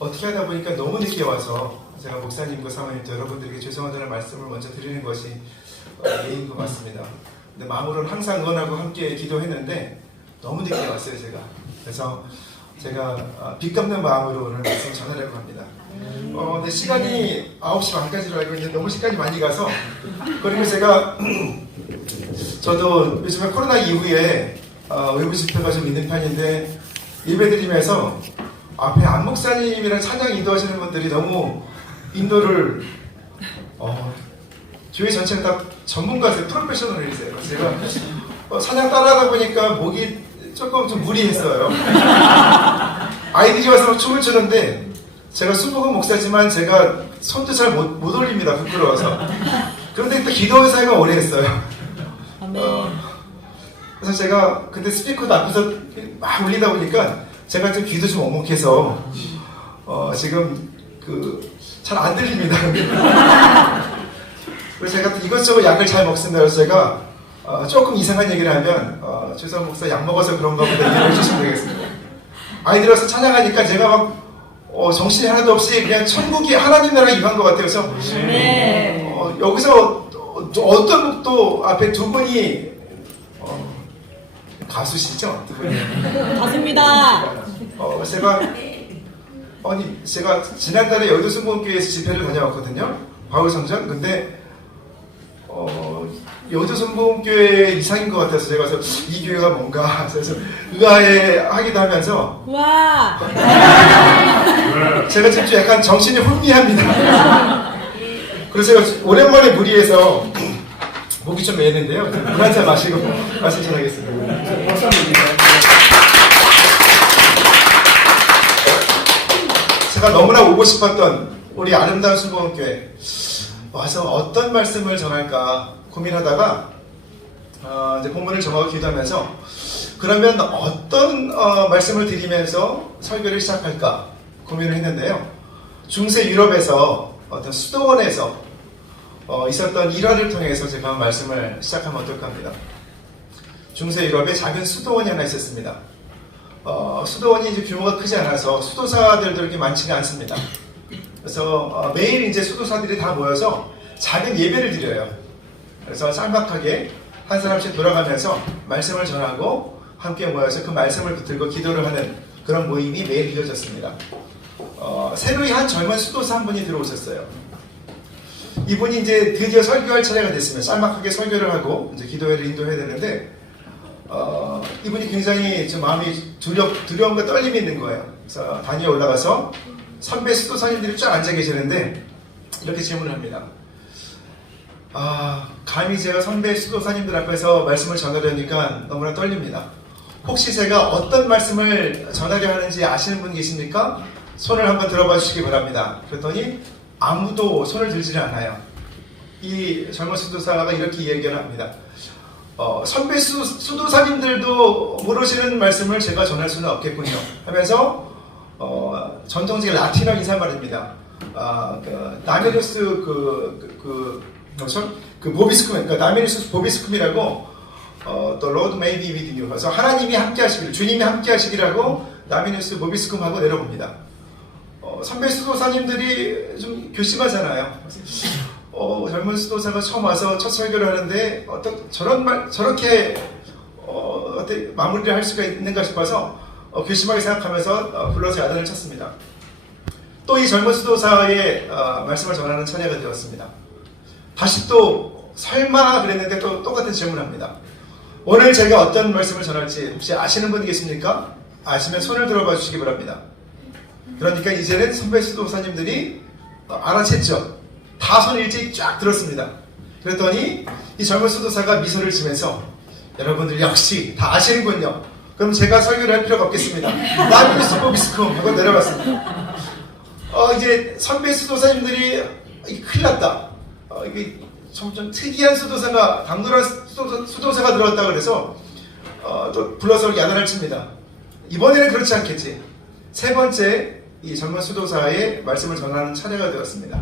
어떻게 하다 보니까 너무 늦게 와서 제가 목사님과 사모님도 여러분들에게 죄송하다는 말씀을 먼저 드리는 것이 예인 것 같습니다. 근데 마음으로는 항상 응원하고 함께 기도했는데 너무 늦게 왔어요, 제가. 그래서 제가 빚 갚는 마음으로 오늘 말씀 전하려고 합니다. 근데 시간이 9시 반까지로 알고 있는데 너무 시간이 많이 가서, 그리고 제가 저도 요즘에 코로나 이후에 외부 집회가 좀 있는 편인데 예배드리면서 앞에 안 목사님이랑 찬양 인도하시는 분들이 너무 인도를 교회 전체가 다 전문가세요. 프로페셔널이세요. 제가 찬양 따라하다 보니까 목이 조금 좀 무리했어요. 아이들이 와서 춤을 추는데 제가 수복은 목사지만 제가 손도 잘 못 올립니다. 부끄러워서. 그런데 또 기도 사역을 오래 했어요. 그래서 제가 근데 스피커도 앞에서 막 울리다 보니까 제가 좀 귀도 좀 오목해서 지금 잘 안 들립니다. 그래서 제가 이것저것 약을 잘 먹습니다. 그래서 제가 조금 이상한 얘기를 하면 최선 목사 약 먹어서 그런가 보다 이해해 주시면 되겠습니다. 아이들 와서 찬양하니까 제가 막 정신이 하나도 없이 그냥 천국이 하나님 나라에 임한 것 같아요. 그래서 여기서 어떤 또 앞에 두 분이 가수시죠? 두 분이 가수입니다. 제가 지난달에 여도순복음교회에서 집회를 다녀왔거든요. 바울성전. 근데 여도순복음교회 이상인 것 같아서 제가 그래서 이 교회가 뭔가 그래서 의아해하기도 하면서 와. 제가 지금 약간 정신이 혼미합니다. 그래서 제가 오랜만에 무리해서 목이 좀 메였는데요. 물 한 잔 마시고 말씀 전하겠습니다. 박사입니다. 제가 너무나 오고 싶었던 우리 아름다운 순복음교회 와서 어떤 말씀을 전할까 고민하다가 이제 본문을 정하고 기도하면서 그러면 어떤 말씀을 드리면서 설교를 시작할까 고민을 했는데요. 중세 유럽에서 어떤 수도원에서 있었던 일화를 통해서 제가 말씀을 시작하면 어떨까 합니다. 중세 유럽에 작은 수도원이 하나 있었습니다. 수도원이 이제 규모가 크지 않아서 수도사들도 이렇게 많지가 않습니다. 그래서 매일 이제 수도사들이 다 모여서 작은 예배를 드려요. 그래서 짤막하게 한 사람씩 돌아가면서 말씀을 전하고 함께 모여서 그 말씀을 붙들고 기도를 하는 그런 모임이 매일 이어졌습니다. 새로이 한 젊은 수도사 한 분이 들어오셨어요. 이분이 이제 드디어 설교할 차례가 됐으면 짤막하게 설교를 하고 이제 기도회를 인도해야 되는데 이분이 굉장히 좀 마음이 두려움과 떨림이 있는 거예요. 그래서 단위에 올라가서 선배 수도사님들이 쫙 앉아 계시는데 이렇게 질문을 합니다. 감히 제가 선배 수도사님들 앞에서 말씀을 전하려니까 너무나 떨립니다. 혹시 제가 어떤 말씀을 전하려 하는지 아시는 분 계십니까? 손을 한번 들어봐 주시기 바랍니다. 그랬더니 아무도 손을 들지를 않아요. 이 젊은 수도사가 이렇게 얘기를 합니다. 선배 수도사님들도 모르시는 말씀을 제가 전할 수는 없겠군요. 하면서 전통적인 라틴어 인사말입니다. 나미누스 보비스쿰, 그러니까 나미누스 보비스쿰이라고 The Lord may be with you. 그래서 하나님이 함께 하시기를, 주님이 함께 하시기라고 나미누스 보비스쿰하고 내려봅니다. 선배 수도사님들이 좀 교심하잖아요. 젊은 수도사가 처음 와서 첫 설교를 하는데 저렇게 어떻게 마무리를 할 수가 있는가 싶어서 괘씸하게 생각하면서 불러서 야단을 쳤습니다. 또 이 젊은 수도사의 말씀을 전하는 차례가 되었습니다. 다시 또 설마 그랬는데 또 똑같은 질문을 합니다. 오늘 제가 어떤 말씀을 전할지 혹시 아시는 분 계십니까? 아시면 손을 들어봐 주시기 바랍니다. 그러니까 이제는 선배 수도사님들이 알아챘죠. 다 손을 일제히 쫙 들었습니다. 그랬더니 이 젊은 수도사가 미소를 지면서 여러분들 역시 다 아시는군요. 그럼 제가 설교를 할 필요가 없겠습니다. 나미누스 보비스쿰 하고 내려갔습니다. 이제 선배 수도사님들이 큰일 났다. 이게 좀 특이한 수도사가 당돌한 수도사가 들어왔다 그래서 또 불러서 야단을 칩니다. 이번에는 그렇지 않겠지. 세 번째 이 젊은 수도사의 말씀을 전하는 차례가 되었습니다.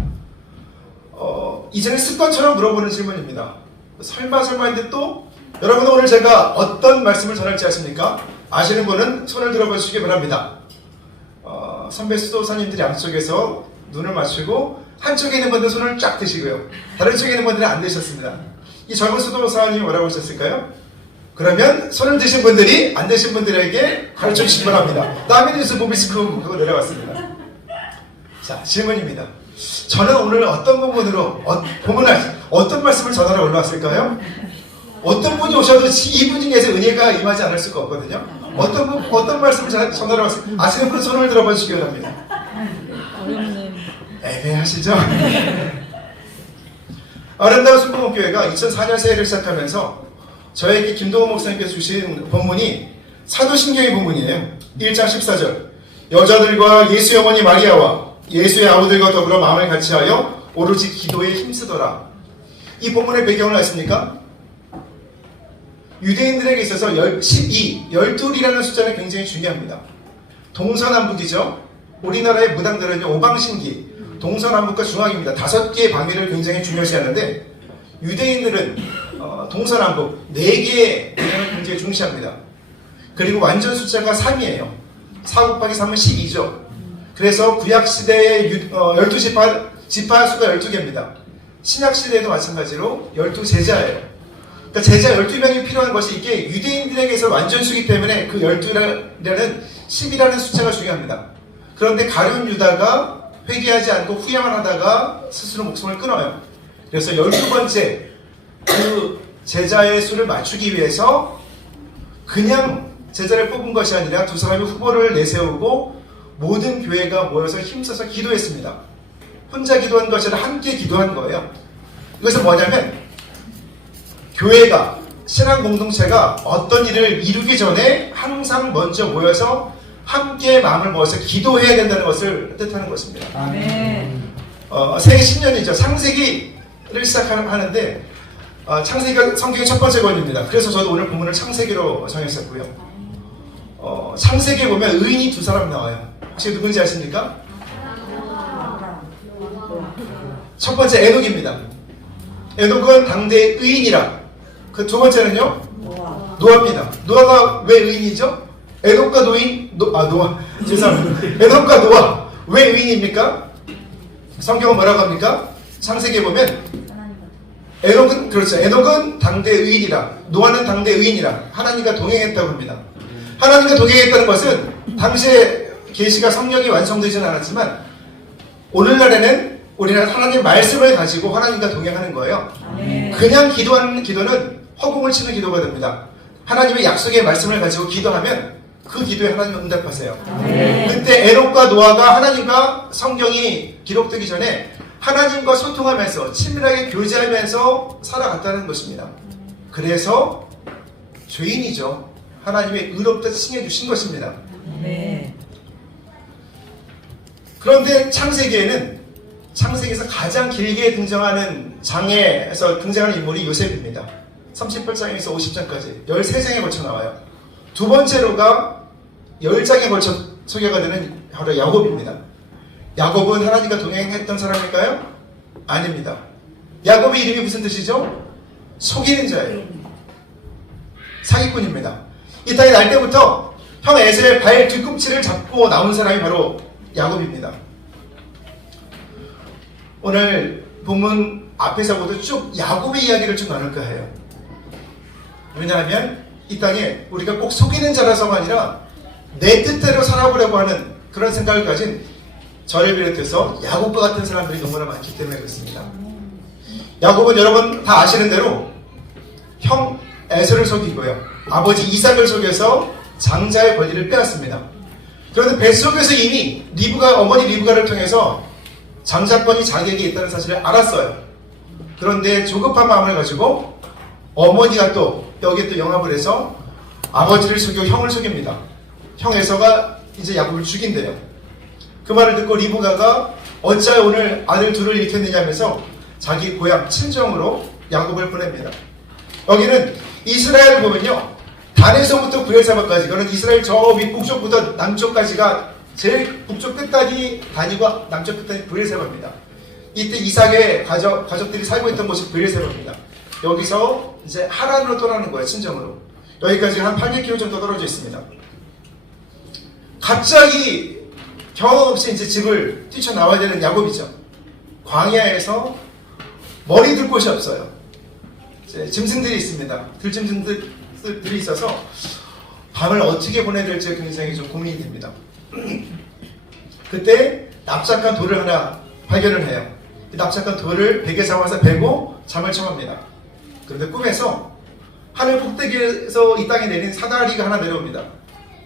이제는 습관처럼 물어보는 질문입니다. 설마 했는데 또 여러분 오늘 제가 어떤 말씀을 전할지 아십니까? 아시는 분은 손을 들어봐 주시기 바랍니다. 선배 수도사님들이 양쪽에서 눈을 맞추고 한쪽에 있는 분들 손을 쫙 드시고요. 다른 쪽에 있는 분들은 안 드셨습니다. 이 젊은 수도사님이 뭐라고 하셨을까요? 그러면 손을 드신 분들이 안 드신 분들에게 가르쳐 주시기 바랍니다. 나미누스 보비스쿰 하고 내려왔습니다. 자, 질문입니다. 저는 오늘 어떤 부분으로 어떤 말씀을 전하러 올라왔을까요? 어떤 분이 오셔도 이분 중에서 은혜가 임하지 않을 수가 없거든요. 어떤 말씀을 전하러 왔을까요? 아시는 분 손을 들어봐 주시기 바랍니다. 애매하시죠? 아름다운 순복음교회가 2004년 새해를 시작하면서 저에게 김동호 목사님께서 주신 본문이 사도신경의 본문이에요. 1장 14절 여자들과 예수의 어머니 마리아와 예수의 아우들과 더불어 마음을 같이하여 오로지 기도에 힘쓰더라. 이 본문의 배경을 아십니까? 유대인들에게 있어서 12이라는 숫자는 굉장히 중요합니다. 동서남북이죠. 우리나라의 무당들은요, 오방신기, 동서남북과 중앙입니다. 5개의 방위를 굉장히 중요시하는데 유대인들은 동서남북 4개의 방위를 굉장히 중시합니다. 그리고 완전 숫자가 3이에요. 4 곱하기 3은 12죠. 그래서 구약시대의 12지파 수가 12개입니다. 신약시대에도 마찬가지로 12제자예요. 그러니까 제자 12명이 필요한 것이 이게 유대인들에게서 완전수기 때문에 그 12라는 10이라는 숫자가 중요합니다. 그런데 가룟 유다가 회개하지 않고 후회만 하다가 스스로 목숨을 끊어요. 그래서 12번째 그 제자의 수를 맞추기 위해서 그냥 제자를 뽑은 것이 아니라 두 사람이 후보를 내세우고 모든 교회가 모여서 힘써서 기도했습니다. 혼자 기도한 것이 아니라 함께 기도한 거예요. 이것은 뭐냐면 교회가, 신앙 공동체가 어떤 일을 이루기 전에 항상 먼저 모여서 함께 마음을 모아서 기도해야 된다는 것을 뜻하는 것입니다. 아멘. 새해 신년이죠. 창세기를 시작하는데 창세기가 성경의 첫 번째 권입니다. 그래서 저도 오늘 본문을 창세기로 정했었고요. 창세기에 보면 의인이 2사람 나와요. 혹시 누군지 아십니까? 첫 번째 에녹입니다. 에녹은 당대의 의인이라. 그 두 번째는요? 노아입니다. 노아가 왜 의인이죠? 에녹과 노아. 죄송합니다. 에녹과 노아. 왜 의인입니까? 성경은 뭐라고 합니까? 창세기에 보면 에녹은, 그렇죠. 에녹은 당대의 의인이라. 노아는 당대의 의인이라. 하나님과 동행했다고 합니다. 하나님과 동행했다는 것은 당시에 계시가 성령이 완성되지는 않았지만 오늘날에는 우리는 하나님 말씀을 가지고 하나님과 동행하는 거예요. 그냥 기도하는 기도는 허공을 치는 기도가 됩니다. 하나님의 약속의 말씀을 가지고 기도하면 그 기도에 하나님 응답하세요. 그때 에녹과 노아가 하나님과 성경이 기록되기 전에 하나님과 소통하면서 친밀하게 교제하면서 살아갔다는 것입니다. 그래서 죄인이죠. 하나님의 의롭다 칭해 주신 것입니다. 그런데 창세기에서 가장 길게 등장하는 장에서 등장하는 인물이 요셉입니다. 38장에서 50장까지 13장에 걸쳐 나와요. 두 번째로가 10장에 걸쳐 소개가 되는 바로 야곱입니다. 야곱은 하나님과 동행했던 사람일까요? 아닙니다. 야곱의 이름이 무슨 뜻이죠? 속이는 자예요. 사기꾼입니다. 이 땅에 날 때부터 형 에서의 발 뒤꿈치를 잡고 나온 사람이 바로 야곱입니다. 오늘 본문 앞에서부터 쭉 야곱의 이야기를 좀 나눌까 해요. 왜냐하면 이 땅에 우리가 꼭 속이는 자라서가 아니라 내 뜻대로 살아보려고 하는 그런 생각을 가진 저를 비롯해서 야곱과 같은 사람들이 너무나 많기 때문에 그렇습니다. 야곱은 여러분 다 아시는 대로 형 에서를 속이고요. 아버지 이삭을 속여서 장자의 권리를 빼앗습니다. 그런데 뱃속에서 이미 어머니 리브가를 통해서 장자권이 자기에게 있다는 사실을 알았어요. 그런데 조급한 마음을 가지고 어머니가 또 여기에 또 영합을 해서 아버지를 속이고 형을 속입니다. 형 에서가 이제 야곱을 죽인대요. 그 말을 듣고 리브가가 어찌하여 오늘 아들 둘을 잃겠느냐 하면서 자기 고향 친정으로 야곱을 보냅니다. 여기는 이스라엘을 보면요, 단에서부터 브엘사바까지, 그는 이스라엘 저 북쪽부터 남쪽까지가 제일 북쪽 끝까지 단이고 남쪽 끝까지 브엘사바입니다. 이때 이삭의 가족들이 살고 있던 곳이 브엘사바입니다. 여기서 이제 하란으로 떠나는 거예요. 친정으로. 여기까지 한 800km 정도 떨어져 있습니다. 갑자기 경험 없이 이제 집을 뛰쳐나와야 되는 야곱이죠. 광야에서 머리 둘 곳이 없어요. 이제 짐승들이 있습니다. 들짐승들이 있어서 밤을 어떻게 보내야 될지 굉장히 좀 고민이 됩니다. 그때 납작한 돌을 하나 발견을 해요. 이 납작한 돌을 베개 잡아서 베고 잠을 청합니다. 그런데 꿈에서 하늘 꼭대기에서 이 땅에 내린 사다리가 하나 내려옵니다.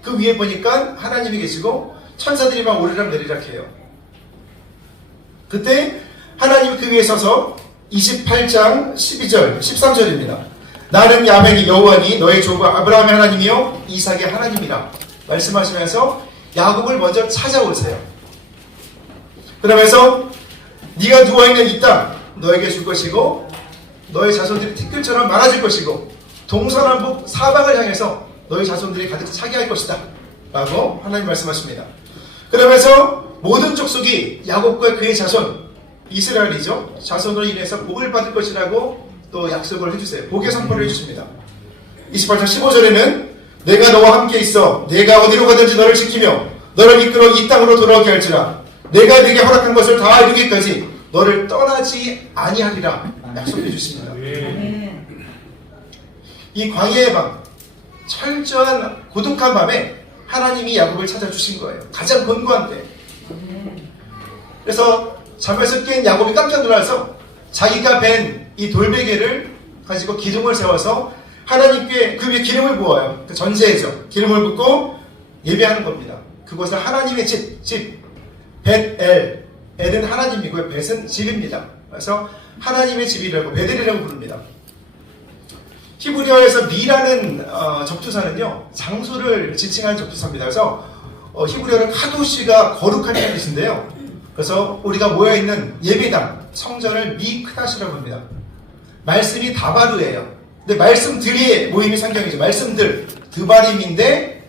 그 위에 보니까 하나님이 계시고 천사들이 막 오르락 내리락 해요. 그때 하나님이 그 위에 서서 28장 12절 13절입니다. 나는 야훼 여호와니 너의 조부 아브라함의 하나님이요 이삭의 하나님이라 말씀하시면서 야곱을 먼저 찾아오세요. 그러면서 네가 누워있는 이 땅 너에게 줄 것이고 너의 자손들이 티끌처럼 많아질 것이고 동서남북 사방을 향해서 너의 자손들이 가득 차게 할 것이다 라고 하나님 말씀하십니다. 그러면서 모든 족속이 야곱과 그의 자손 이스라엘이죠. 자손으로 인해서 복을 받을 것이라고 또 약속을 해주세요. 복의 선포를 해주십니다. 28장 15절에는 내가 너와 함께 있어 내가 어디로 가든지 너를 지키며 너를 이끌어 이 땅으로 돌아오게 할지라 내가 네게 허락한 것을 다 이루기까지 너를 떠나지 아니하리라 약속해 주십니다. 이 광야의 밤, 철저한 고독한 밤에 하나님이 야곱을 찾아주신 거예요. 가장 곤고한 때. 그래서 잠에서 깬 야곱이 깜짝 놀라서 자기가 벤 이 돌베개를 가지고 기둥을 세워서 하나님께 그 위에 기름을 부어요. 그 전세죠. 기름을 붓고 예배하는 겁니다. 그곳은 하나님의 집 벳엘. 엘은 하나님이고요. 벳은 집입니다. 그래서 하나님의 집이라고 베델이라고 부릅니다. 히브리어에서 미라는 접두사는요 장소를 지칭하는 접두사입니다. 그래서 히브리어는 카도시가 거룩하다는 뜻인데요. 그래서 우리가 모여있는 예배당 성전을 미크다시라고 합니다. 말씀이 다바르예요. 근데 말씀들이 모임이 성경이죠. 말씀들 드바림인데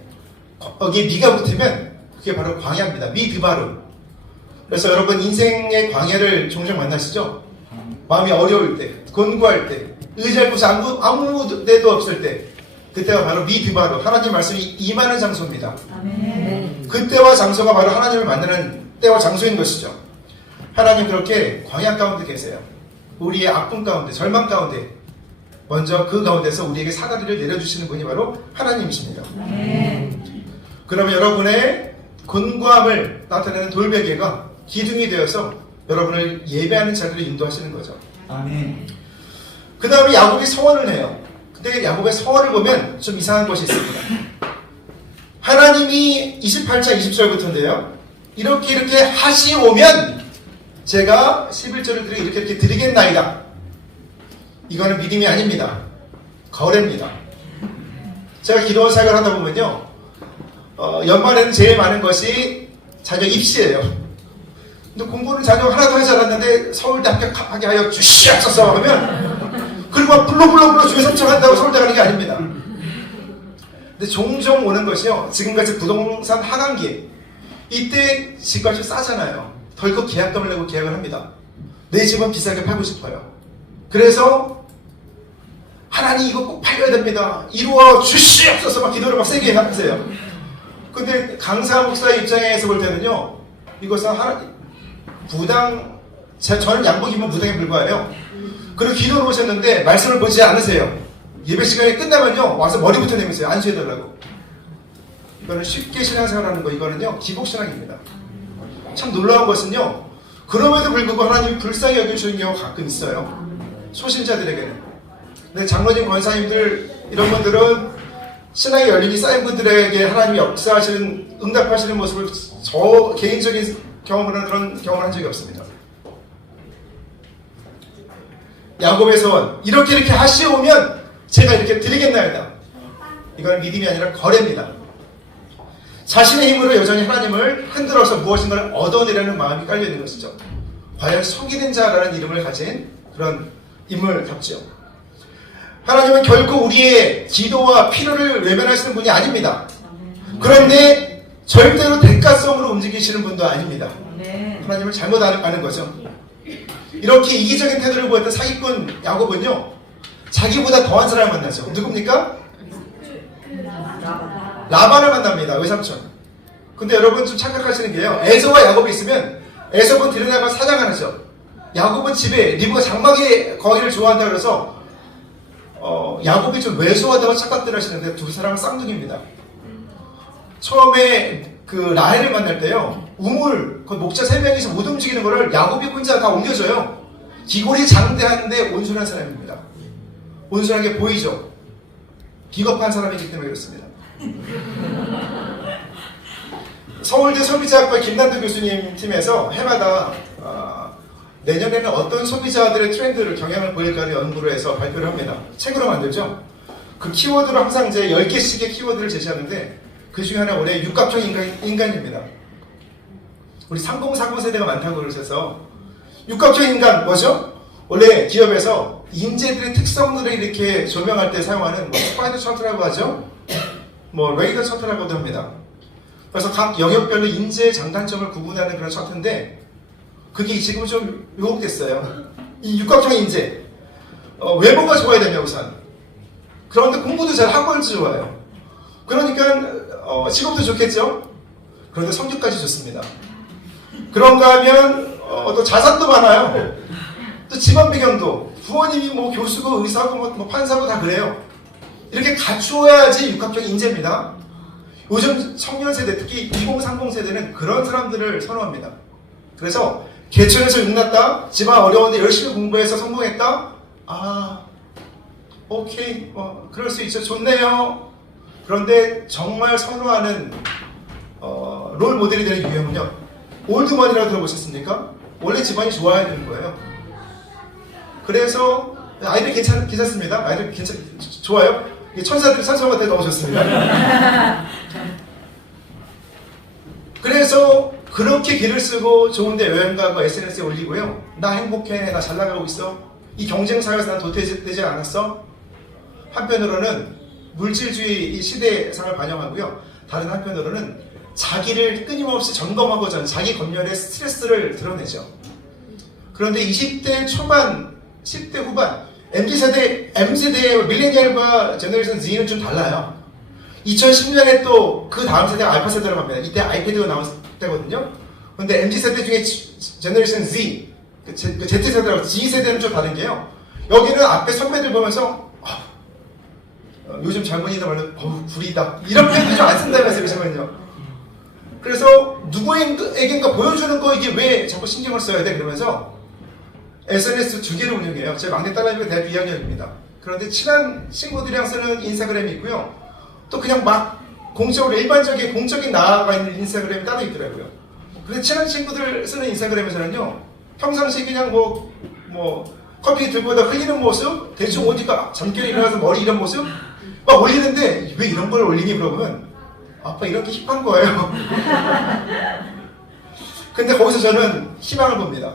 거기에 미가 붙으면 그게 바로 광야입니다. 미드바르. 그래서 여러분 인생의 광야를 종종 만나시죠? 마음이 어려울 때, 곤고할 때, 의지할 곳이 아무 데도 없을 때 그때가 바로 미드바르 하나님 말씀이 임하는 장소입니다. 아멘. 그때와 장소가 바로 하나님을 만나는 때와 장소인 것이죠. 하나님 그렇게 광야 가운데 계세요. 우리의 아픔 가운데, 절망 가운데 먼저 그 가운데서 우리에게 사다리를 내려주시는 분이 바로 하나님이십니다. 아멘. 그러면 여러분의 곤고함을 나타내는 돌베개가 기둥이 되어서 여러분을 예배하는 자리로 인도하시는 거죠. 아멘. 그 다음에 야곱이 서원을 해요. 근데 야곱의 서원을 보면 좀 이상한 것이 있습니다. 하나님이 28장 20절부터인데요. 이렇게 하시오면 제가 11절을 이렇게 드리겠나이다. 이거는 믿음이 아닙니다. 거래입니다. 제가 기도 사역을 하다 보면요. 연말에는 제일 많은 것이 자녀 입시예요. 근데 공부는 자녀 하나도 하지 않았는데 서울대 합격하게 하여 주시옵소서 하면 그리고 막 불러 주에 선청한다고 서울대 가는 게 아닙니다. 근데 종종 오는 것이요. 지금같이 부동산 하강기 이때 집값이 싸잖아요. 덜컥 계약금을 내고 계약을 합니다. 내 집은 비싸게 팔고 싶어요. 그래서 하나님 이거 꼭 팔려야 됩니다. 이루어 주시옵소서 막 기도를 막 세게 하세요. 근데 강사 목사의 입장에서 볼 때는요. 이것은 저는 양복이면 무당에 불과해요. 그리고 기도를 오셨는데 말씀을 보지 않으세요. 예배 시간이 끝나면요. 와서 머리부터 내미세요. 안수해달라고. 이거는 쉽게 신앙생활하는 거 이거는요. 기복신앙입니다. 참 놀라운 것은요. 그럼에도 불구하고 하나님이 불쌍히 여겨주는 경우가 가끔 있어요. 소신자들에게는. 근데 장로님 권사님들 이런 분들은 신앙의 열린이 쌓인 분들에게 하나님이 역사하시는 응답하시는 모습을 저 개인적인 경험으로는 그런 경험을 한 적이 없습니다. 야곱의 소원 이렇게 하시오면 제가 이렇게 드리겠나이다. 이건 믿음이 아니라 거래입니다. 자신의 힘으로 여전히 하나님을 흔들어서 무엇인가를 얻어내려는 마음이 깔려있는 것이죠. 과연 속이는 자라는 이름을 가진 그런 인물답죠. 하나님은 결코 우리의 기도와 필요를 외면하시는 분이 아닙니다. 그런데 절대로 대가성으로 움직이시는 분도 아닙니다. 하나님을 잘못 아는 거죠. 이렇게 이기적인 태도를 보였던 사기꾼 야곱은요. 자기보다 더한 사람을 만나죠. 누굽니까? 라반을 만납니다. 외삼촌. 근데 여러분 좀 착각하시는 게요. 에서와 야곱이 있으면 에서는 들여나가 사냥을 하죠. 야곱은 집에 리브가 장막에 거기를 좋아한다 그래서 야곱이 좀 왜소하다고 착각들 하시는데 두 사람은 쌍둥이입니다. 처음에 그 라헬을 만날 때요. 우물, 그 목자 3명이서 못 움직이는 거를 야곱이 혼자 다 옮겨줘요. 기골이 장대한데 온순한 사람입니다. 온순하게 보이죠. 비겁한 사람이기 때문에 그렇습니다. 서울대 소비자학과 김남도 교수님 팀에서 해마다 내년에는 어떤 소비자들의 트렌드를 경향을 보일까를 연구를 해서 발표를 합니다. 책으로 만들죠. 그 키워드로 항상 이제 10개씩의 키워드를 제시하는데 그 중에 하나 올해 육각형 인간입니다. 우리 3040 세대가 많다고 그러셔서 육각형 인간 뭐죠? 원래 기업에서 인재들의 특성들을 이렇게 조명할 때 사용하는 뭐 스파이더 차트라고 하죠. 뭐 레이더 차트라고도 합니다. 그래서 각 영역별로 인재의 장단점을 구분하는 그런 차트인데 그게 지금 좀 왜곡됐어요. 이 육각형 인재 외모가 좋아야 되냐고 우선. 그런데 공부도 잘 하고 할지 좋아요. 그러니까 직업도 좋겠죠. 그런데 성격까지 좋습니다. 그런가 하면 또 자산도 많아요. 또 집안 배경도 부모님이 뭐 교수고 의사고 뭐 판사고 다 그래요. 이렇게 갖추어야지 육각형 인재입니다. 요즘 청년 세대, 특히 2030 세대는 그런 사람들을 선호합니다. 그래서 개천에서 육났다, 집안 어려운데 열심히 공부해서 성공했다. 오케이, 그럴 수 있죠. 좋네요. 그런데 정말 선호하는 롤 모델이 되는 유형은요. 올드머니라고 들어보셨습니까? 원래 집안이 좋아야 되는 거예요. 그래서 아이들 괜찮습니다. 아이들 좋아요. 천사들 찬송 같아 너무 좋습니다. 그래서 그렇게 길을 쓰고 좋은데 여행 가고 SNS에 올리고요. 나 행복해, 나 잘 나가고 있어. 이 경쟁 사회에서 난 도태되지 않았어. 한편으로는 물질주의 이 시대상을 반영하고요. 다른 한편으로는 자기를 끊임없이 점검하고자 하는 자기 검열의 스트레스를 드러내죠. 그런데 20대 초반, 10대 후반, M세대의 밀레니얼과 제너레이션 Z는 좀 달라요. 2010년에 또 그 다음 세대가 알파 세대로 갑니다. 이때 아이패드가 나왔을 때거든요. 그런데 MZ세대 중에 제너레이션 Z, 그 Z세대라고 G세대는 좀 다른 게요. 여기는 앞에 선배들 보면서 요즘 젊은이들 말로 구리다 이런 표현도 좀 안 쓴다면서 요즘은요. 그래서 누구에겐가 보여주는 거 이게 왜 자꾸 신경을 써야 돼? 그러면서 SNS 2개를 운영해요. 제 막내 딸아이가 대학교 2학년입니다. 그런데 친한 친구들이랑 쓰는 인스타그램이 있고요. 또 그냥 막 공적으로 일반적인 공적인 나아가 있는 인스타그램이 따로 있더라고요. 근데 친한 친구들 쓰는 인스타그램에서는요. 평상시 그냥 뭐 커피 들고다 흘리는 모습, 대충 오니까 잠결에 일어나서 머리 이런 모습 막 올리는데 왜 이런 걸 올리니 물어보면 아빠 이렇게 힙한 거예요. 근데 거기서 저는 희망을 봅니다.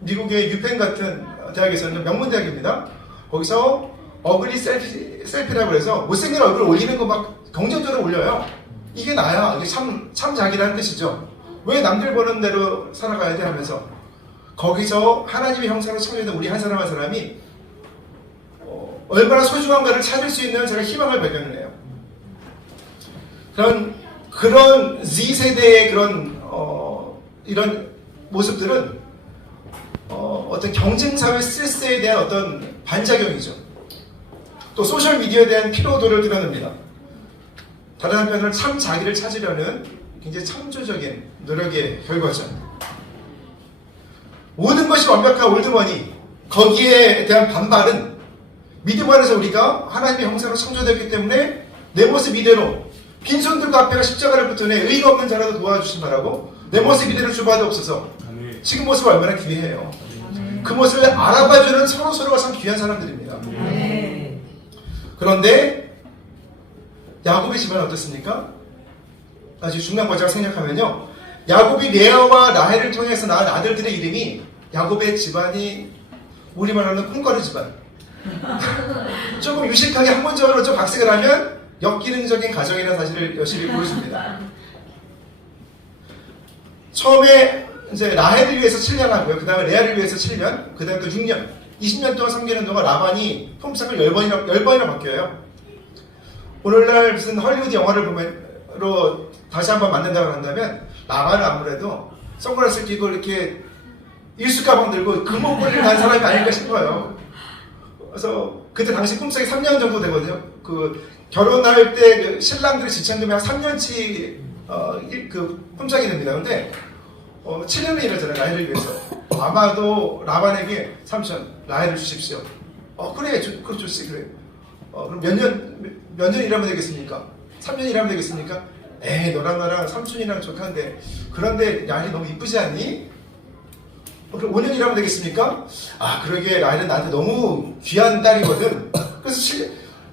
미국의 유펜 같은 대학에서는 명문대학입니다. 거기서 어글리 셀피라고 해서 못생긴 얼굴 올리는 거 막 경쟁적으로 올려요. 이게 나야. 이게 참 자기라는 뜻이죠. 왜 남들 보는 대로 살아가야 돼 하면서 거기서 하나님의 형상으로 창조된 우리 한 사람 한 사람이 얼마나 소중한가를 찾을 수 있는 제가 희망을 발견을 해요. 그런 Z세대의 이런 모습들은 어떤 경쟁사회 스트레스에 대한 어떤 반작용이죠. 또 소셜미디어에 대한 피로도를 드러냅니다. 다른 한편으로는 참 자기를 찾으려는 굉장히 창조적인 노력의 결과죠. 모든 것이 완벽한 올드머니, 거기에 대한 반발은 믿음 안에서 우리가 하나님의 형상으로 창조되었기 때문에 내 모습 이대로 빈손들과 앞에가 십자가를 붙드네 의가 없는 자라도 도와주신 바라고 내 모습 이대로 주봐도 없어서 지금 모습 얼마나 귀해요. 그 모습을 알아봐주는 서로가 참 귀한 사람들입니다. 그런데 야곱의 집안은 어떻습니까? 아주 중요한 과정을 생각하면요. 야곱이 레아와 라헬을 통해서 낳은 아들들의 이름이 야곱의 집안이 우리말 하는 콩가루 집안. 조금 유식하게 학문적으로 좀 각색을 하면 역기능적인 가정이라는 사실을 열심히 보여줍니다. 처음에 이제 라헬을 위해서 7년 하고요. 그 다음에 레아를 위해서 7년, 그 다음에 또 6년, 20년 동안 섬기는 동안 라반이 품삯을 10번이나 바뀌어요. 오늘날 무슨 헐리우드 영화를 보면 라반으로 다시 한번 만난다고 한다면 라반은 아무래도 선글라스 끼고 이렇게 일수가방 들고 금목걸이를 간 사람이 아닐까 싶어요. 그래서 그때 당시 꿈속이 3년 정도 되거든요. 그 결혼할 때 그 신랑들이 지참되면 한 3년치 그 품삯이 됩니다. 근데 7년을 일하잖아요. 라헬을 위해서. 아마도 라반에게 삼촌 라헬을 주십시오. 그래, 그럼 좋지, 그래. 그럼 몇 년 일하면 되겠습니까? 3년 일하면 되겠습니까? 에이, 너랑 나랑 삼촌이랑 좋다는데, 그런데 라헬이 너무 이쁘지 않니? 그럼 5년 일하면 되겠습니까? 그러게 라헬은 나한테 너무 귀한 딸이거든. 그래서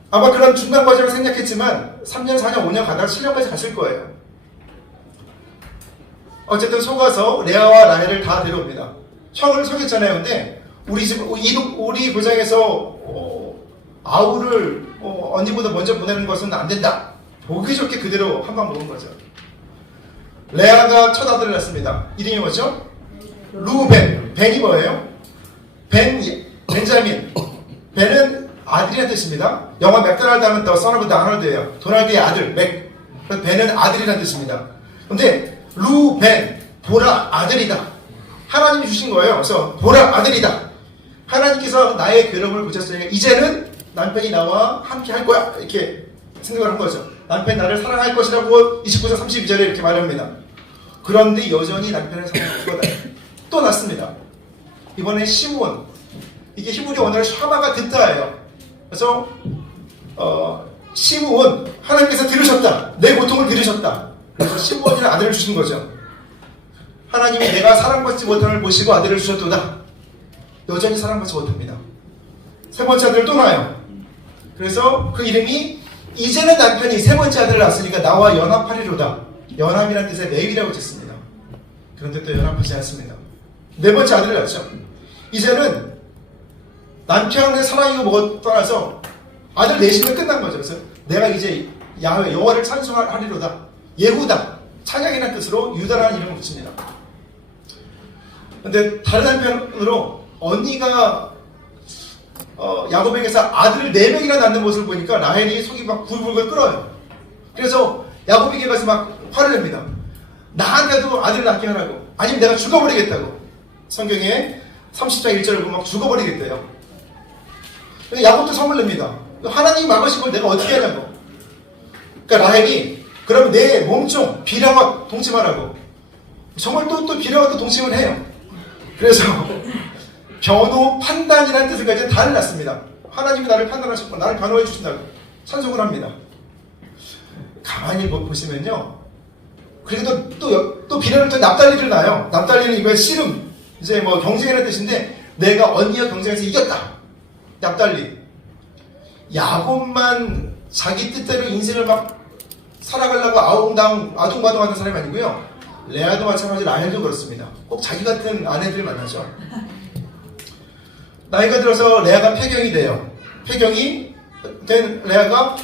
아마 그런 중간 과정을 생략했지만 3년, 4년, 5년 가다가 7년까지 갔을 거예요. 어쨌든 속아서 레아와 라헬을 다 데려옵니다. 형을 속였잖아요. 근데 우리 고장에서 아우를 언니보다 먼저 보내는 것은 안 된다. 보기 좋게 그대로 한 방 먹은 거죠. 레아가 첫 아들을 낳습니다. 이름이 뭐죠? 루벤. 벤이 뭐예요? 벤자민. 벤은 아들이라는 뜻입니다. 영화 맥도날드 하면 더 son of Donald예요. 도널드의 아들, 맥. 벤은 아들이라는 뜻입니다. 근데 루벤, 보라, 아들이다. 하나님이 주신 거예요. 그래서 보라, 아들이다. 하나님께서 나의 괴로움을 보셨으니까 이제는 남편이 나와 함께 할 거야. 이렇게 생각을 한 거죠. 남편이 나를 사랑할 것이라고 29장 32절에 이렇게 말합니다. 그런데 여전히 남편을 사랑하고 또 낳습니다. 이번에 시므온. 이게 히브리 원어로 샤마가 듣다예요. 그래서 시므온, 하나님께서 들으셨다. 내 고통을 들으셨다. 그래서 시므온이라는 아들을 주신 거죠. 하나님이 내가 사랑받지 못함을 보시고 아들을 주셨도다. 여전히 사랑받지 못합니다. 세 번째 아들을 또 낳아요. 그래서 그 이름이 이제는 남편이 세 번째 아들을 낳았으니까 나와 연합하리로다. 연합이라는 뜻의 레위라고 짓습니다. 그런데 또 연합하지 않습니다. 네 번째 아들을 낳았죠. 이제는 남편의 사랑이고 뭐가 떠나서 아들 내시면 끝난 거죠. 그래서 내가 이제 야훼 여호와를 찬송하리로다. 예후다. 찬양이라는 뜻으로 유다라는 이름을 붙입니다. 근데 다른 한편으로 언니가 야곱에게서 아들을 4명이나 낳는 모습을 보니까 라헬이 속이 막 불불불 끓어요. 그래서 야곱에게 가서 막 화를 냅니다. 나한테도 아들을 낳게 하라고. 아니면 내가 죽어버리겠다고. 성경에 30장 1절을 보면 막 죽어버리겠대요. 야곱도 성을 냅니다. 하나님이 막으신 걸 내가 어떻게 하냐고. 그러니까 라헬이 그러면 내 몸종 비라와 동침하라고. 정말 또 비라와 또 동침을 해요. 그래서 변호, 판단이라는 뜻을 가진 단을 낳습니다. 하나님이 나를 판단하셨고 나를 변호해 주신다고 찬송을 합니다. 가만히 보시면요. 그리고 또 비라를 또 납달리를 낳아요. 납달리는 이거 씨름, 이제 뭐 경쟁이라는 뜻인데 내가 언니와 경쟁에서 이겼다. 납달리. 야곱만 자기 뜻대로 인생을 막 살아가려고 아둥바둥하는 사람이 아니고요. 레아도 마찬가지, 라헬도 그렇습니다. 꼭 자기 같은 아내들을 만나죠. 나이가 들어서 레아가 폐경이 돼요. 폐경이 된 레아가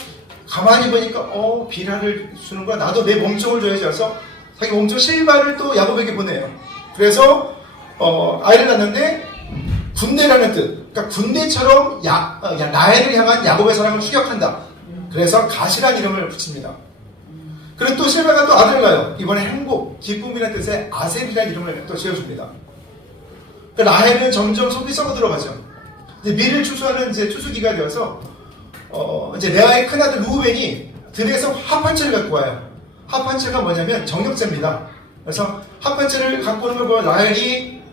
가만히 보니까 비라를 주는 거야. 나도 내 몸종을 줘야지. 해서 자기 몸종 실바를 또 야곱에게 보내요. 그래서 아이를 낳는데 군대라는 뜻. 그러니까 군대처럼 라헬을 향한 야곱의 사랑을 추격한다. 그래서 가시란 이름을 붙입니다. 그리고 또 실바가 또 아들을 낳아요. 이번에 행복, 기쁨이라는 뜻의 아셀이라는 이름을 또 지어줍니다. 라헬은 점점 속이 썩어 들어가죠. 이제 밀을 추수하는 이제 추수기가 되어서 이제 레아의 큰 아들 루벤이 들에서 합판채를 갖고 와요. 합판채가 뭐냐면 정력제입니다. 그래서 합판채를 갖고 오는 걸 보면 라헬이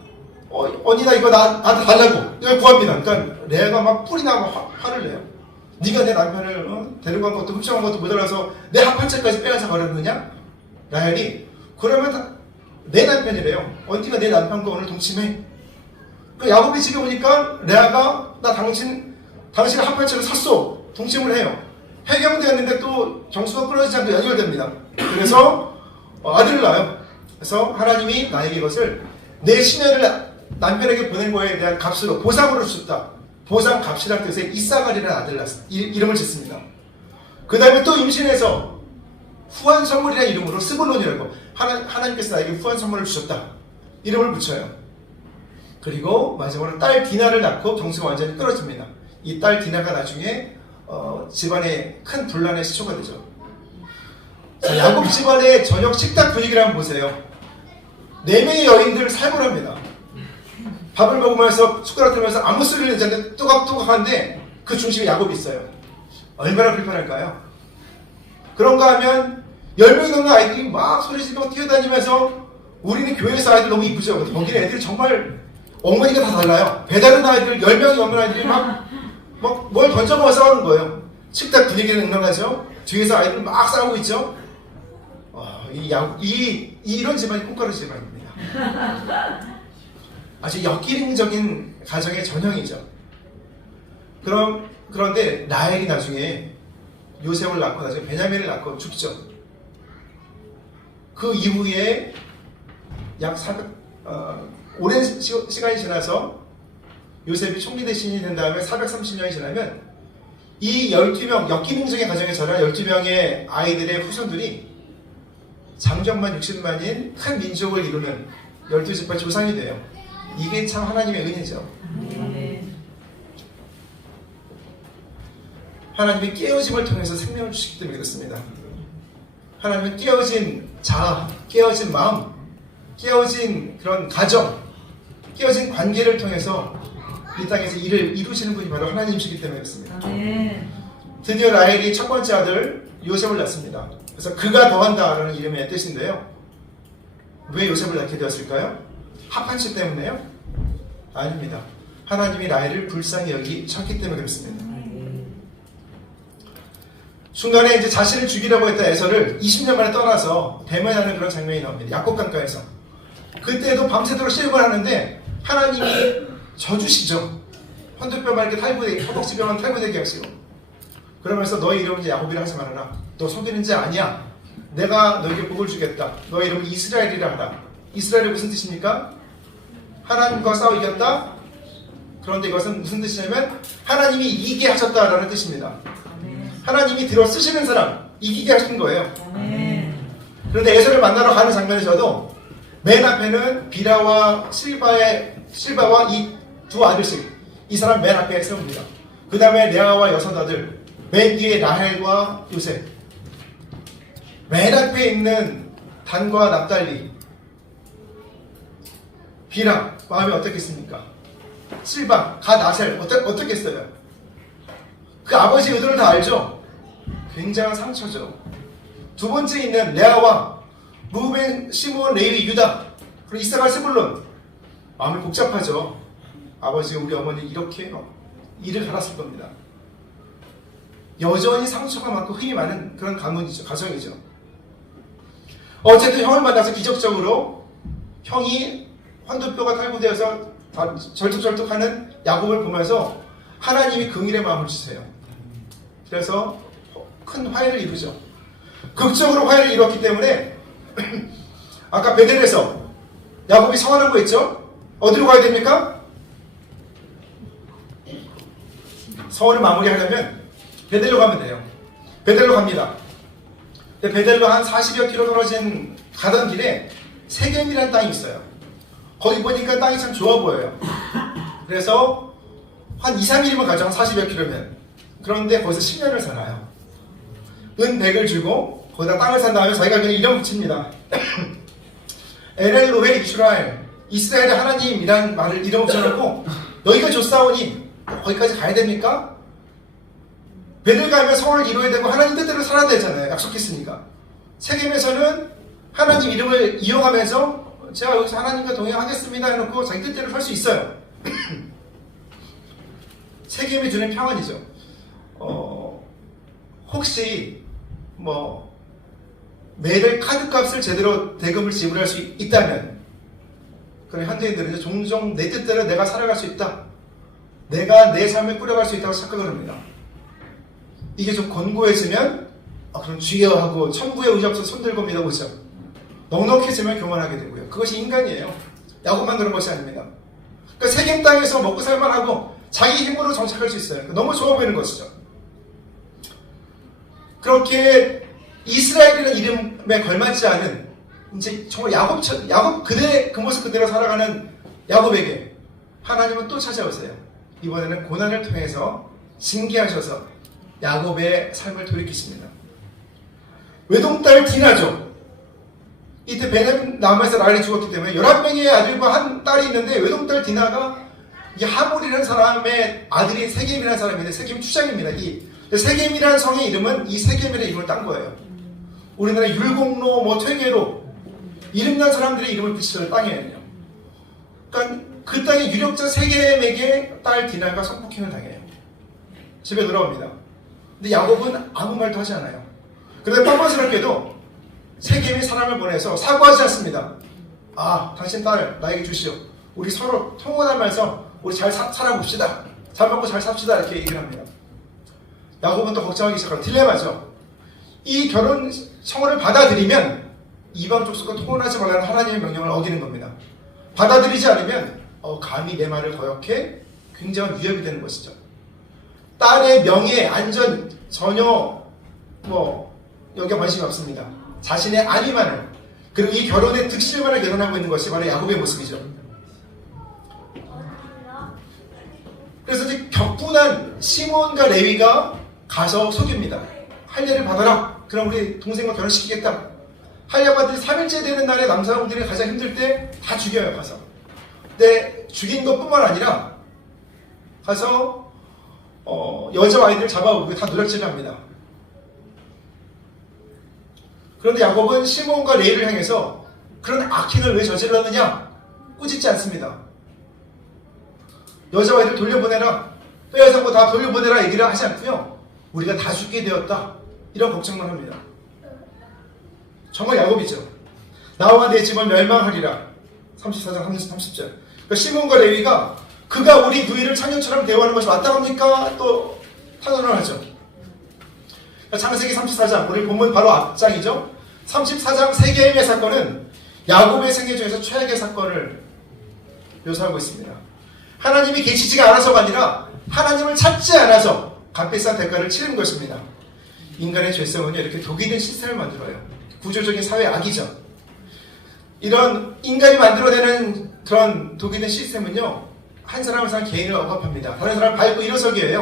언니 나 이거 나한테 달라고 이걸 구합니다. 그러니까 레아가 막 뿔이 나고 화를 내요. 네가 내 남편을 데려간 것도 훔쳐간 것도 모자라서 내 합판채까지 빼앗아 가려느냐? 라헬이 그러면 내 남편이래요. 언니가 내 남편과 오늘 동침해. 그 야곱이 집에 오니까 레아가 나 당신의 합판채를 샀어. 동침을 해요. 해경되었는데 또 정수가 끊어지지 않고 연결됩니다. 그래서 아들을 낳아요. 그래서 하나님이 나에게 이것을 내 시녀를 남편에게 보낸 거에 대한 값으로 보상으로 주셨다. 보상 값이라는 뜻의 이사갈이라는 아들을 이름을 짓습니다. 그 다음에 또 임신해서 후한 선물이라는 이름으로 스불론이라고 하나님께서 나에게 후한 선물을 주셨다. 이름을 붙여요. 그리고 마지막으로 딸 디나를 낳고 정수가 완전히 끊어집니다. 이 딸 디나가 나중에 집안의 큰 분란의 시초가 되죠. 자, 야곱 집안의 저녁 식탁 분위기를 한번 보세요. 4명의 여인들 살벌합니다. 밥을 먹으면서 숟가락 들면서 아무 소리를 내지 않는데 또각또각한데 그 중심에 야곱이 있어요. 얼마나 불편할까요? 그런가 하면 10명이 넘는 아이들이 막 소리 지르고 뛰어다니면서 우리는 교회에서 아이들 너무 이쁘죠. 거기는 애들이 정말 어머니가 다 달라요. 배다른 아이들 10명이 넘는 아이들이 막 뭘 던져먹어 싸우는 거예요. 식탁 분위기는 응원하죠. 뒤에서 아이들 막 싸우고 있죠. 이런 집안이 콩가루 집안입니다. 아주 역기능적인 가정의 전형이죠. 그런데 라헬이 나중에 요셉을 낳고 나중에 베냐민을 낳고 죽죠. 그 이후에 약 400, 오랜 시간이 지나서 요셉이 총리 대신이 된 다음에 430년이 지나면 이 12명, 역기능적인 가정에 자란 12명의 아이들의 후손들이 장정만 60만인 큰 민족을 이루는 12지파 조상이 돼요. 이게 참 하나님의 은혜죠. 하나님의 깨어짐을 통해서 생명을 주시기 때문에 그렇습니다. 하나님은 깨어진 자아, 깨어진 마음, 깨어진 그런 가정, 깨어진 관계를 통해서 이 땅에서 일을 이루시는 분이 바로 하나님이시기 때문에 그렇습니다. 드디어 라헬이 첫 번째 아들 요셉을 낳습니다. 그래서 그가 더한다라는 이름의 뜻인데요. 왜 요셉을 낳게 되었을까요? 합한치 때문에요? 아닙니다. 하나님이 라헬을 불쌍히 여기셨기 때문에 그렇습니다. 중간에 이제 자신을 죽이려고 했던 에서를 20년 만에 떠나서 대면하는 그런 장면이 나옵니다. 야곱 강가에서. 그때도 밤새도록 시험을 하는데 하나님이 져주시죠. 헌두뼈만 이렇게 탈부되게, 허벅지뼈만 탈부되게 하시고. 그러면서 너의 이름은 이제 야곱이라 하지 말아라. 너 속이는 자 아니야. 내가 너에게 복을 주겠다. 너의 이름은 이스라엘이라 하라. 이스라엘이 무슨 뜻입니까? 하나님과 싸워 이겼다. 그런데 이것은 무슨 뜻이냐면 하나님이 이기게 하셨다라는 뜻입니다. 하나님이 들어 쓰시는 사람, 이기게 하신 거예요. 그런데 에서를 만나러 가는 장면에서도 맨 앞에는 비라와 실바와 이 두 아들씩, 이 사람 맨 앞에 세웁니다. 그 다음에 레아와 6 아들, 맨 뒤에 라헬과 요셉, 맨 앞에 있는 단과 납달리, 비라 마음이 어떻겠습니까? 실바, 갓 아셀 어떻겠어요? 그 아버지 의도를 다 알죠? 굉장한 상처죠. 두 번째 있는 레아와 루벤, 시몬, 레위, 유다, 그리고 이사갈, 스불론, 마음이 복잡하죠. 아버지가 우리 어머니 이렇게 일을 갈았을 겁니다. 여전히 상처가 많고 힘이 많은 그런 가문이죠. 가정이죠. 어쨌든 형을 만나서 기적적으로 형이 환도뼈가 탈구되어서 절뚝절뚝하는 야곱을 보면서 하나님이 긍휼의 마음을 주세요. 그래서 큰 화해를 이루죠. 극적으로 화해를 이뤘기 때문에 아까 베델에서 야곱이 서원한 거 있죠? 어디로 가야 됩니까? 서원을 마무리하려면 베델로 가면 돼요. 베델로 갑니다. 근데 베델로 한 40여 킬로 떨어진 가던 길에 세겜이라는 땅이 있어요. 거기 보니까 땅이 참 좋아 보여요. 그래서 한 2, 3일이면 가죠. 한 40여 킬로면. 그런데 거기서 10년을 살아요. 은 100을 주고 거기다 땅을 산 다음에 자기가 그냥 이름 붙입니다. 엘엘로헤 이스라엘, 이스라엘의 하나님이란 말을 이름 붙여놓고 너희가 줬사오니 거기까지 가야 됩니까? 베델 가면 서원을 이루어야 되고 하나님 뜻대로 살아야 되잖아요. 약속했으니까. 세겜에서는 하나님 이름을 이용하면서 제가 여기서 하나님과 동행하겠습니다 해놓고 자기 뜻대로 살 수 있어요. 세겜이 주는 평안이죠. 혹시 매달 카드값을 제대로 대금을 지불할 수 있다면, 그런 현대인들은 종종 내 뜻대로 내가 살아갈 수 있다, 내가 내 삶을 꾸려갈 수 있다고 착각을 합니다. 이게 좀 권고해지면 그럼 주여 하고 천부의 의잡서 손들고 믿어보죠. 넉넉해지면 교만하게 되고요. 그것이 인간이에요. 야곱만 그런 것이 아닙니다. 그러니까 세겜 땅에서 먹고 살만하고 자기 힘으로 정착할 수 있어요. 그러니까 너무 좋아 보이는 것이죠. 그렇게 이스라엘이라는 이름에 걸맞지 않은, 이제 정말 야곱 그 모습 그대로 살아가는 야곱에게 하나님은 또 찾아오세요. 이번에는 고난을 통해서 징계하셔서 야곱의 삶을 돌이키십니다. 외동딸 디나죠. 이때 베냐민 남에서 라헬이 죽었기 때문에 11명의 아들과 한 딸이 있는데 외동딸 디나가 이 하몰이라는 사람의 아들이 세겜이라는 사람인데 세겜이 추장입니다. 이 세겜이라는 성의 이름은 이 세겜이라는 이름을 딴 거예요. 우리나라 율곡로, 뭐 퇴계로 이름난 사람들의 이름을 붙이는 땅이에요. 그러니까 그 땅의 유력자 세겜에게 딸 디나가 성폭행을 당해요. 집에 돌아옵니다. 근데 야곱은 아무 말도 하지 않아요. 그런데 뻔뻔스럽게도 세겜이 사람을 보내서 사과하지 않습니다. 아, 당신 딸 나에게 주시오. 우리 서로 통혼하면서 우리 잘 살아봅시다. 잘 먹고 잘 삽시다. 이렇게 얘기를 합니다. 야곱은 또 걱정하기 시작하고 딜레마죠. 이 결혼 청혼을 받아들이면 이방 족속과 통혼하지 말라는 하나님의 명령을 어기는 겁니다. 받아들이지 않으면 감히 내 말을 거역해 굉장한 위협이 되는 것이죠. 딸의 명예, 안전 전혀 여기에 관심이 없습니다. 자신의 안위만을, 그리고 이 결혼의 득실만을 계산하고 있는 것이 바로 야곱의 모습이죠. 그래서 이제 격분한 시몬과 레위가 가서 속입니다. 할례를 받아라. 그럼 우리 동생과 결혼시키겠다. 할례 받을 3일째 되는 날에 남사람들이 가장 힘들 때 다 죽여요. 가서. 근데 죽인 것뿐만 아니라 가서 여자 아이들을 잡아오고 다 노략질을 합니다. 그런데 야곱은 시몬과 레위를 향해서 그런 악행을 왜 저질렀느냐? 꾸짖지 않습니다. 여자 아이들 돌려보내라, 빼앗은 거 다 돌려보내라 얘기를 하지 않고요. 우리가 다 죽게 되었다, 이런 걱정만 합니다. 정말 야곱이죠. 나와 내 집은 멸망하리라. 34장 30절. 그러니까 시몬과 레위가 그가 우리 누이를 창녀처럼 대우하는 것이 마땅합니까? 또 탄원을 하죠. 창세기 34장, 우리 본문 바로 앞장이죠. 34장 세겜의 사건은 야곱의 생애 중에서 최악의 사건을 묘사하고 있습니다. 하나님이 계시지가 않아서가 아니라 하나님을 찾지 않아서 값비싼 대가를 치른 것입니다. 인간의 죄성은요, 이렇게 독이 된 시스템을 만들어요. 구조적인 사회 악이죠. 이런 인간이 만들어내는 그런 독이 된 시스템은요, 한 사람 한 사람 개인을 억압합니다. 다른 사람 밟고 일어서게.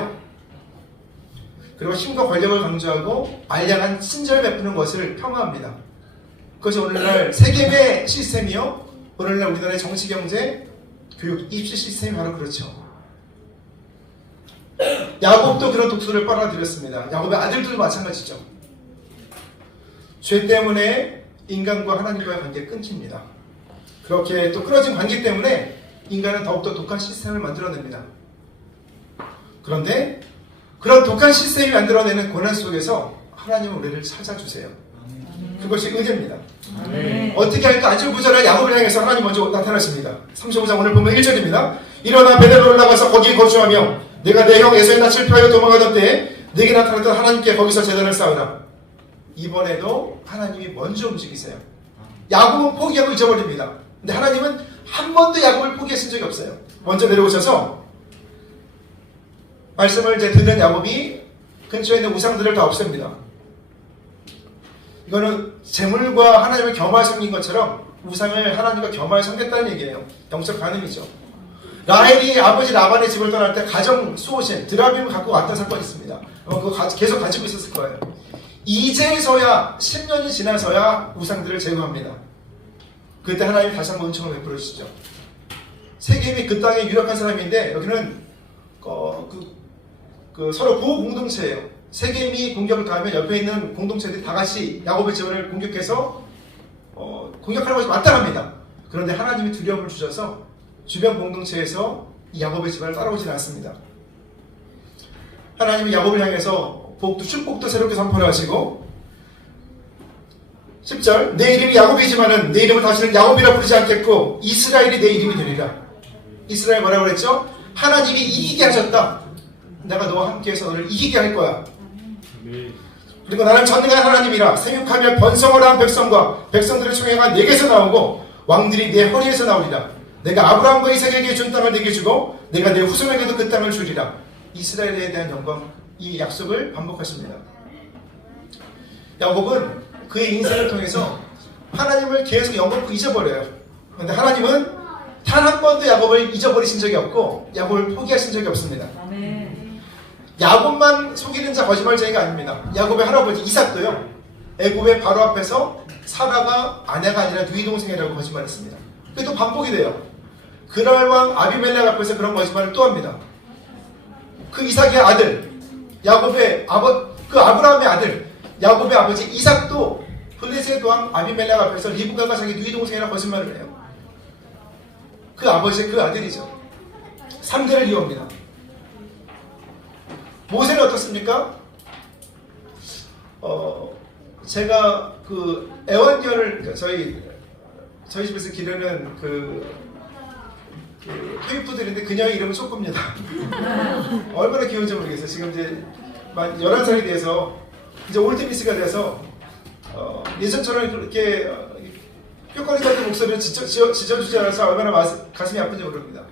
그리고 힘과 권력을 강조하고 알량한 친절을 베푸는 것을 폄하합니다. 그것이 오늘날 세겜의 시스템이요, 오늘날 우리나라의 정치, 경제, 교육, 입시 시스템이 바로 그렇죠. 야곱도 그런 독소를 빨아들였습니다. 야곱의 아들들도 마찬가지죠. 죄 때문에 인간과 하나님과의 관계가 끊깁니다. 그렇게 또 끊어진 관계 때문에 인간은 더욱더 독한 시스템을 만들어냅니다. 그런데 그런 독한 시스템이 만들어내는 고난 속에서 하나님은 우리를 찾아주세요. 그것이 은혜입니다. 어떻게 할까? 안절부절한 야곱을 향해서 하나님 먼저 나타나십니다. 35장 오늘 보면 1절입니다. 일어나 베델로 올라가서 거기에 거주하며 내가 내 형 에서의 낯을 피하여 도망하던 때에 내게 나타났던 하나님께 거기서 제단을 쌓으라. 이번에도 하나님이 먼저 움직이세요. 야곱은 포기하고 잊어버립니다. 근데 하나님은 한 번도 야곱을 포기하신 적이 없어요. 먼저 내려오셔서 말씀을 이제 듣는 야곱이 근처에 있는 우상들을 다 없앱니다. 이거는 재물과 하나님을 겸하여 섬긴 것처럼 우상을 하나님과 겸하여 섬겼다는 얘기예요. 영적 간음이죠. 라헬이 아버지 라반의 집을 떠날 때 가정 수호신 드라빔을 갖고 왔던 사건이 있습니다. 그거 계속 가지고 있었을 거예요. 이제서야 10년이 지나서야 우상들을 제거합니다. 그때 하나님이 다시 한번 은총을 베풀어 주시죠. 세겜이 그 땅에 유력한 사람인데 여기는 서로 보호 공동체예요. 세겜이 공격을 가하면 옆에 있는 공동체들이 다 같이 야곱의 집을 공격해서 공격하는 것이 마땅합니다. 그런데 하나님이 두려움을 주셔서 주변 공동체에서 이 야곱의 집안을 따라오지 않습니다. 하나님은 야곱을 향해서 복도 축복도 새롭게 선포를 하시고 10절 내 이름이 야곱이지만은 내 이름을 다시는 야곱이라 부르지 않겠고 이스라엘이 내 이름이 되리라. 이스라엘 뭐라고 그랬죠? 하나님이 이기게 하셨다. 내가 너와 함께해서 너를 이기게 할 거야. 그리고 나는 전능한 하나님이라 생육하며 번성을 한 백성과 백성들을 총행한 내게서 나오고 왕들이 내 허리에서 나오리라. 내가 아브라함과 이삭에게 준 땅을 내게 주고 내가 내 후손에게도 그 땅을 주리라. 이스라엘에 대한 영광, 이 약속을 반복하십니다. 야곱은 그의 인생을 통해서 하나님을 계속 영겁고 잊어버려요. 그런데 하나님은 단 한 번도 야곱을 잊어버리신 적이 없고 야곱을 포기하신 적이 없습니다. 야곱만 속이는 자 거짓말쟁이가 아닙니다. 야곱의 할아버지 이삭도요. 애굽의 바로 앞에서 사라가 아내가 아니라 누이 동생이라고 거짓말했습니다. 그게 또 반복이 돼요. 그날 왕 아비멜렉 앞에서 그런 거짓말을 또 합니다. 그 이삭의 아들 야곱의 그 아브라함의 아들 야곱의 아버지 이삭도 블레셋 왕 아비멜렉 앞에서 리브가가 자기 누이 동생이라고 거짓말을 해요. 그 아버지의 그 아들이죠. 3대를 이어옵니다. 모세는 어떻습니까? 제가 그 애완견을 저희 집에서 기르는 그 토이푸들인데 그녀의 이름은 쪼꾸입니다. 얼마나 귀여운지 모르겠어요. 지금 이제 만 11살이 돼서 이제 올드미스가 돼서 예전처럼 그렇게 뼈거리 같은 목소리를 지져주지 않아서 얼마나 가슴이 아픈지 모릅니다.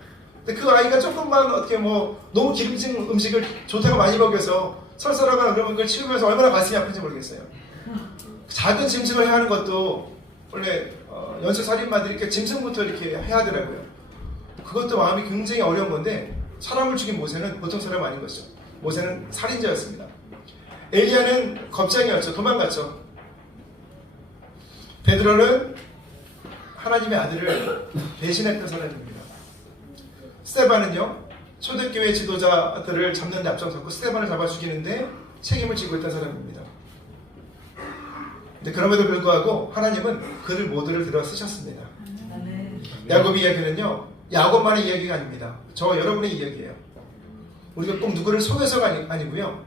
근데 그 아이가 조금만 어떻게 뭐 너무 기름진 음식을 좋다고 많이 먹여서 설사하거나 그러면 그걸 치우면서 얼마나 가슴이 아픈지 모르겠어요. 작은 짐승을 해야 하는 것도 원래 연쇄살인마들이 이렇게 짐승부터 이렇게 해야 하더라고요. 그것도 마음이 굉장히 어려운 건데 사람을 죽인 모세는 보통 사람 아닌 것이죠. 모세는 살인자였습니다. 엘리야는 겁쟁이였죠. 도망갔죠. 베드로는 하나님의 아들을 배신했던 사람입니다. 스데반은요, 초대교회 지도자들을 잡는 데 앞장섰고 스데반을 잡아 죽이는데 책임을 지고 있던 사람입니다. 근데 그럼에도 불구하고 하나님은 그들 모두를 들어 쓰셨습니다. 야곱 이야기는요, 야곱만의 이야기가 아닙니다. 저와 여러분의 이야기예요. 우리가 꼭 누구를 속여서가 아니고요,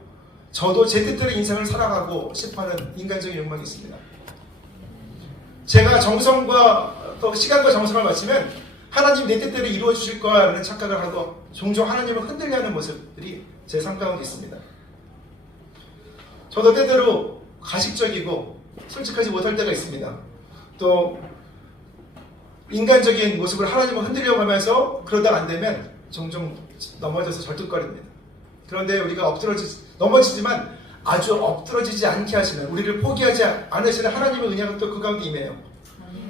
저도 제 뜻대로 인생을 살아가고 싶어하는 인간적인 욕망이 있습니다. 제가 정성과 또 시간과 정성을 바치면 하나님 내 뜻대로 이루어 주실 거라는 착각을 하고 종종 하나님을 흔들려하는 모습들이 제 삶 가운데 있습니다. 저도 때때로 가식적이고 솔직하지 못할 때가 있습니다. 또 인간적인 모습을 하나님을 흔들려고 하면서 그러다 안 되면 종종 넘어져서 절뚝거립니다. 그런데 우리가 넘어지지만 아주 엎드러지지 않게 하시는, 우리를 포기하지 않으시는 하나님의 은혜가 또 그 가운데 임해요.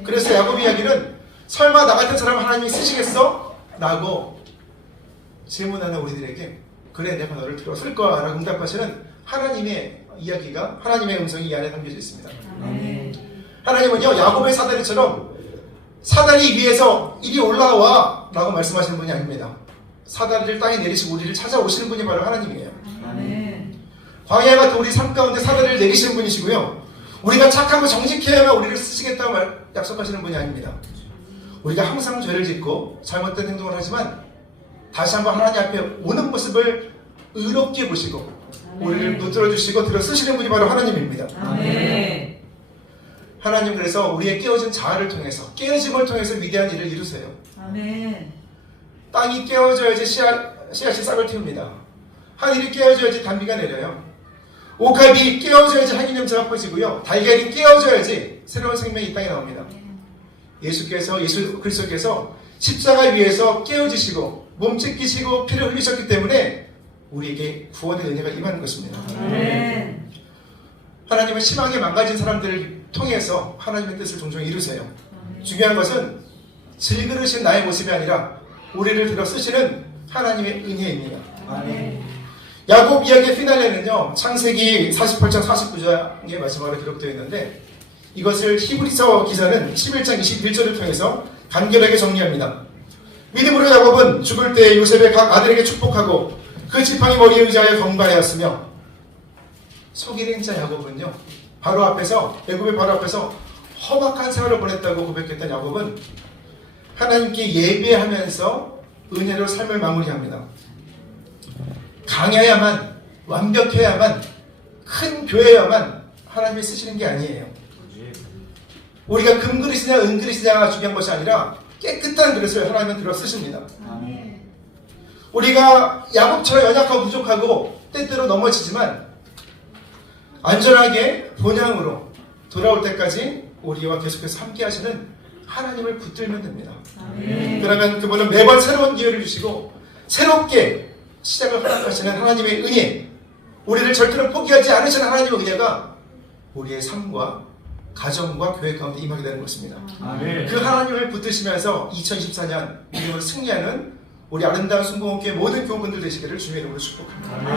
그래서 야곱 이야기는 설마 나 같은 사람 하나님이 쓰시겠어? 라고 질문하는 우리들에게 그래 내가 너를 들어 쓸 거야 라고 응답하시는 하나님의 이야기가, 하나님의 음성이 이 안에 담겨져 있습니다. 하나님은요, 야곱의 사다리처럼 사다리 위에서 이리 올라와 라고 말씀하시는 분이 아닙니다. 사다리를 땅에 내리시고 우리를 찾아오시는 분이 바로 하나님이에요. 광야 같은 우리 삶 가운데 사다리를 내리시는 분이시고요, 우리가 착하고 정직해야만 우리를 쓰시겠다고 약속하시는 분이 아닙니다. 우리가 항상 죄를 짓고 잘못된 행동을 하지만 다시 한번 하나님 앞에 오는 모습을 의롭게 보시고 우리를 붙들어 주시고 들어 쓰시는 분이 바로 하나님입니다. 하나님 그래서 우리의 깨어진 자아를 통해서, 깨어짐을 통해서 위대한 일을 이루세요. 땅이 깨어져야지 씨앗이 싹을 틔웁니다. 하늘이 깨어져야지 단비가 내려요. 옥합이 깨어져야지 향기 냄새가 퍼지고요, 달걀이 깨어져야지 새로운 생명이 이 땅에 나옵니다. 예수 그리스도께서 십자가 위에서 깨어지시고 몸 찢기시고 피를 흘리셨기 때문에 우리에게 구원의 은혜가 임하는 것입니다. 하나님은 심하게 망가진 사람들을 통해서 하나님의 뜻을 종종 이루세요. 중요한 것은 질그르신 나의 모습이 아니라 우리를 들어 쓰시는 하나님의 은혜입니다. 야곱 이야기의 피날레는요, 창세기 48장 49장의 마지막으로 기록되어 있는데 이것을 히브리서 기자는 11장 21절을 통해서 간결하게 정리합니다. 믿음으로 야곱은 죽을 때 요셉의 각 아들에게 축복하고 그 지팡이 머리에 의지하여 경배하였으며, 속이는 자 야곱은요, 바로 앞에서, 애굽의 바로 앞에서 험악한 생활을 보냈다고 고백했던 야곱은 하나님께 예배하면서 은혜로 삶을 마무리합니다. 강해야만, 완벽해야만, 큰 교회야만 하나님이 쓰시는 게 아니에요. 우리가 금그릇이냐 은그릇이냐가 중요한 것이 아니라 깨끗한 그릇을 하나님은 들어 쓰십니다. 우리가 야곱처럼 연약하고 부족하고 때때로 넘어지지만 안전하게 본향으로 돌아올 때까지 우리와 계속해서 함께 하시는 하나님을 붙들면 됩니다. 그러면 그분은 매번 새로운 기회를 주시고 새롭게 시작을 허락하시는 하나님의 은혜, 우리를 절대로 포기하지 않으시는 하나님의 은혜가 우리의 삶과 가정과 교회 가운데 임하게 되는 것입니다. 그 하나님을 붙드시면서 2024년 믿음으로 승리하는 우리 아름다운 순공교회 모든 교우분들 되시기를 주님의 이름으로 축복합니다.